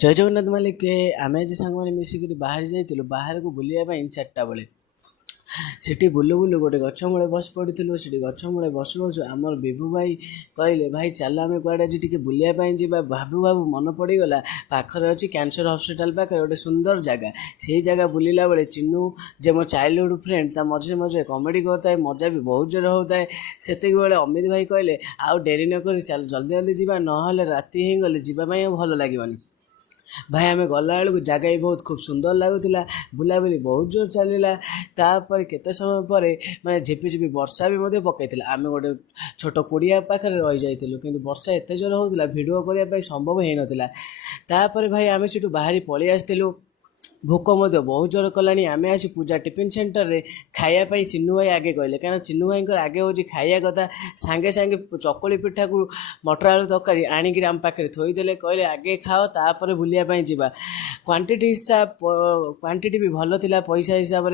ଜୟ ଜଗନ୍ନାଥ ମାଲିକ। ଆମେ ଆଜି ସାଙ୍ଗମାନେ ମିଶିକରି ବାହାରି ଯାଇଥିଲୁ ବାହାରକୁ ବୁଲିବା ପାଇଁ 4ଟା ବେଳେ। ସେଠି ବୁଲୁ ବୁଲୁ ଗୋଟେ ଗଛ ମୂଳେ ବସି ପଡ଼ିଥିଲୁ। ସେଠି ଗଛ ମୂଳେ ବସୁ ବସୁ ଆମର ବିଭୁ ଭାଇ କହିଲେ, ଭାଇ ଚାଲ ଆମେ କୁଆଡ଼େ ଆଜି ଟିକେ ବୁଲିବା ପାଇଁ ଯିବା। ଭାବୁ ଭାବୁ ମନେ ପଡ଼ିଗଲା ପାଖରେ ଅଛି କ୍ୟାନ୍ସର ହସ୍ପିଟାଲ ପାଖରେ ଗୋଟେ ସୁନ୍ଦର ଜାଗା। ସେଇ ଜାଗା ବୁଲିଲା ବେଳେ ଚିନୁ ଯେ ମୋ ଚାଇଲ୍ଡହୁଡ଼ ଫ୍ରେଣ୍ଡ, ତା ମଝିରେ ମଝିରେ କମେଡ଼ି କରୁଥାଏ, ମଜା ବି ବହୁତ ଜୋର ହେଉଥାଏ। ସେତିକିବେଳେ ଅମିତ ଭାଇ କହିଲେ, ଆଉ ଡେରି ନ କରି ଚାଲ ଜଲ୍ଦି ଜଲ୍ଦି ଯିବା, ନହେଲେ ରାତି ହେଇଗଲେ ଯିବା ପାଇଁ ଆଉ ଭଲ ଲାଗିବନି। ଭାଇ ଆମେ ଗଲାବେଳକୁ ଜାଗା ବି ବହୁତ ଖୁବ୍ ସୁନ୍ଦର ଲାଗୁଥିଲା। ବୁଲାବୁଲି ବହୁତ ଜୋର ଚାଲିଲା। ତାପରେ କେତେ ସମୟ ପରେ ମାନେ ଝିପିଝିପି ବର୍ଷା ବି ମଧ୍ୟ ପକାଇଥିଲା। ଆମେ ଗୋଟେ ଛୋଟ କୁଡ଼ିଆ ପାଖରେ ରହିଯାଇଥିଲୁ, କିନ୍ତୁ ବର୍ଷା ଏତେ ଜୋର ହେଉଥିଲା ଭିଡ଼ିଓ କରିବା ପାଇଁ ସମ୍ଭବ ହେଇନଥିଲା। ତାପରେ ଭାଇ ଆମେ ସେଠୁ ବାହାରି ପଳେଇ ଆସିଥିଲୁ। ଭୋକ ମଧ୍ୟ ବହୁତ ଜୋର କଲାଣି। ଆମେ ଆସି ପୂଜା ଟିଫିନ୍ ସେଣ୍ଟରରେ ଖାଇବା ପାଇଁ ଚିନୁ ଭାଇ ଆଗେ କହିଲେ, କାରଣ ଚିନୁ ଭାଇଙ୍କର ଆଗେ ହେଉଛି ଖାଇବା କଥା। ସାଙ୍ଗେ ସାଙ୍ଗେ ଚକୁଳି ପିଠାକୁ ମଟର ଆଳୁ ତରକାରୀ ଆଣିକିରି ଆମ ପାଖରେ ଥୋଇଦେଲେ, କହିଲେ ଆଗେ ଖାଅ ତାପରେ ବୁଲିବା ପାଇଁ ଯିବା। କ୍ୱାଣ୍ଟିଟି ବି ଭଲ ଥିଲା, ପଇସା ହିସାବରେ